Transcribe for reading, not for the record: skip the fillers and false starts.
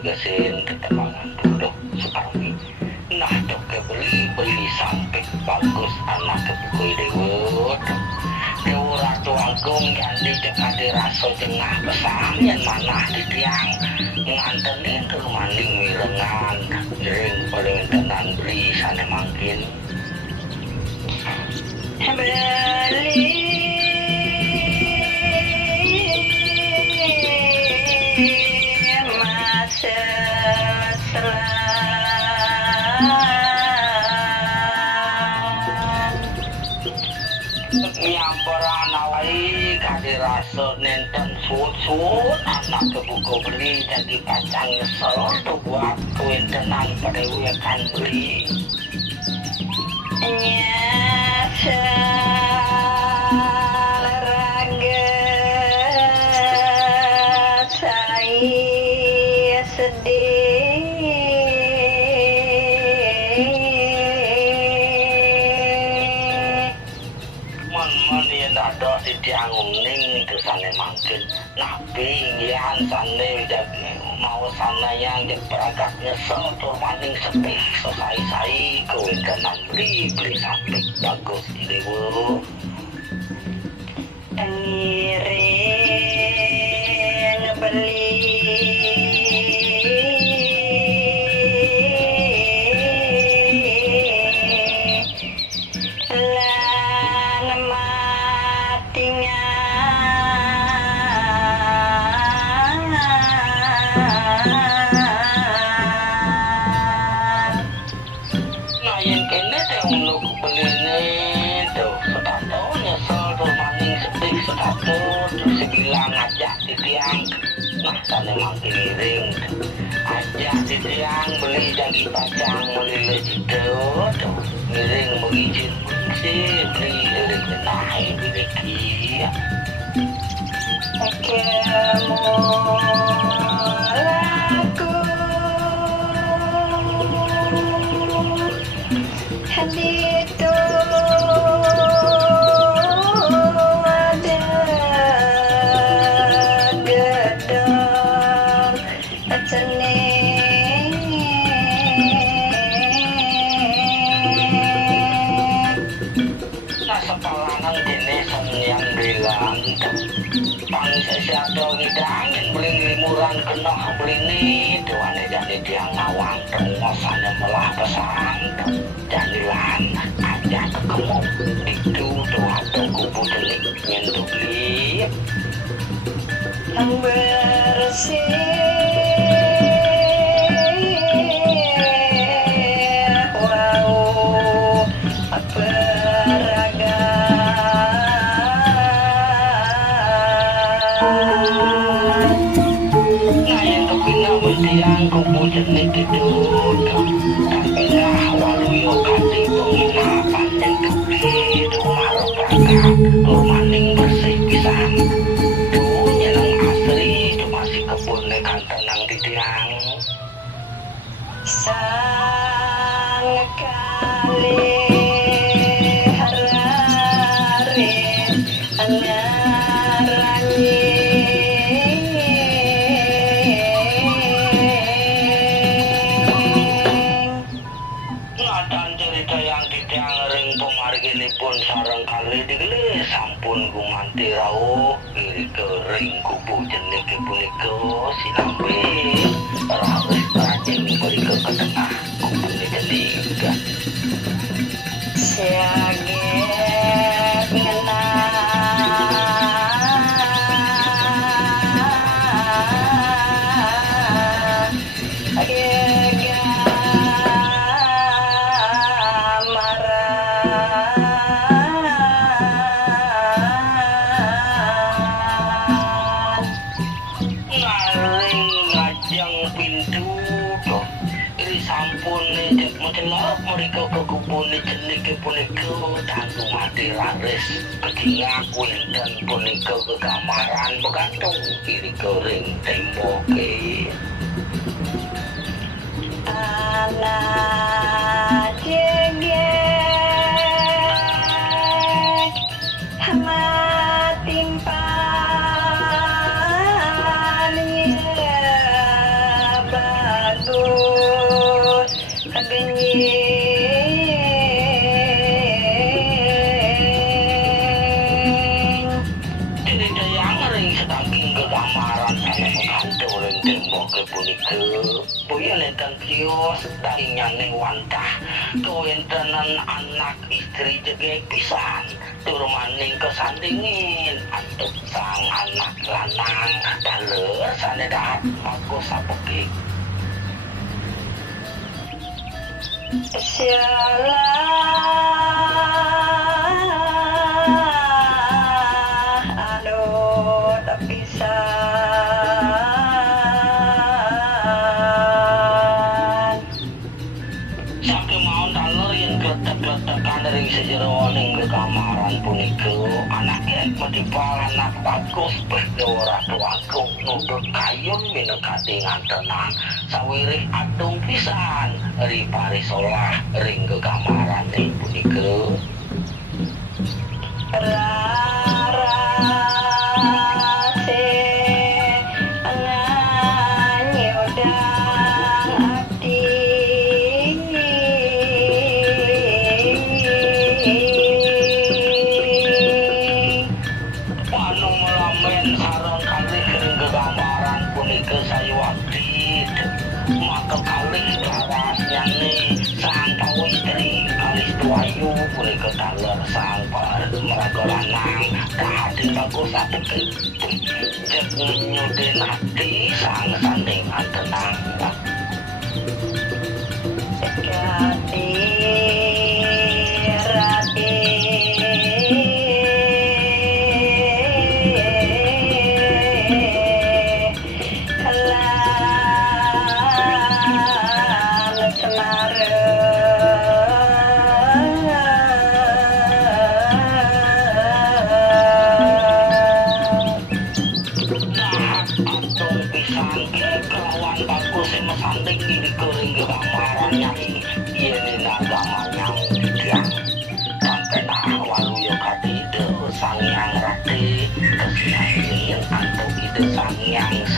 Gesin ketemangan duduk sekarang nah dok beli sampai bagus anak kebukui dewut dewu ratu agung ganti jeka diraso jengah pesan yang mana di tiang ngantenin ke maning mirengan jering paling tenan beli sana mangkin beli nyamperan awai kadirasa nenten suut-suut anak kebuka beli jadi kacang nyesel tuh buat kuintenan pada wiakan beli nyesel raga saya sedih ada di tiang uning itu sana mungkin nabi yang sana mau sana yang beragak nyesel tuh maning sepi selesai kewindanan beli sampai bagus ini bu ngiring beli sana makin miring aja di tiang beli daging pacang beli lecidot miring mengizin sih beli lirik naik beli kia kamu laku haditu Siapa ngidang beli limuran kena beli ini tuan jadi dia ngawang tengosannya melah pesan jadilan aja ketemu itu tuan kubu delik nyentuh beli yang bersih wow apa yang kubu jenis duduk kapilah waluyo kati penginapan yang kebeli rumah praga maning bersih pisan tuh nyenang asli itu masih kebun nekan tenang di tiang sang kali hararin anarani pun sarang kali digelis sampun gumanti rauh kiri kering kubu jenis punika sinambe harus rajin beri ke tengah kubu jenis siage ngenah punika tantu mati raris kegingaku enten punika kegamaran begantung kiri kering temboke anak jengeng hama timpannya bagus kegenying Buyan enten kios dahinya wantah kawintenan anak istri jegek pisan turmaning kesandingin antuk sang anak lanang daler sanedat aku sapekik Syalah aduh tapi dari sejeroning kekamaran punika anaknya medipal anak bagus berdora tuagung nudut kayun minekati ngantenan sawirih adung pisan ripari solah ring kekamaran punika sang meragalanang hati bagus aku jek nyudin hati sang sandingan tenang hati rati helah cemara yang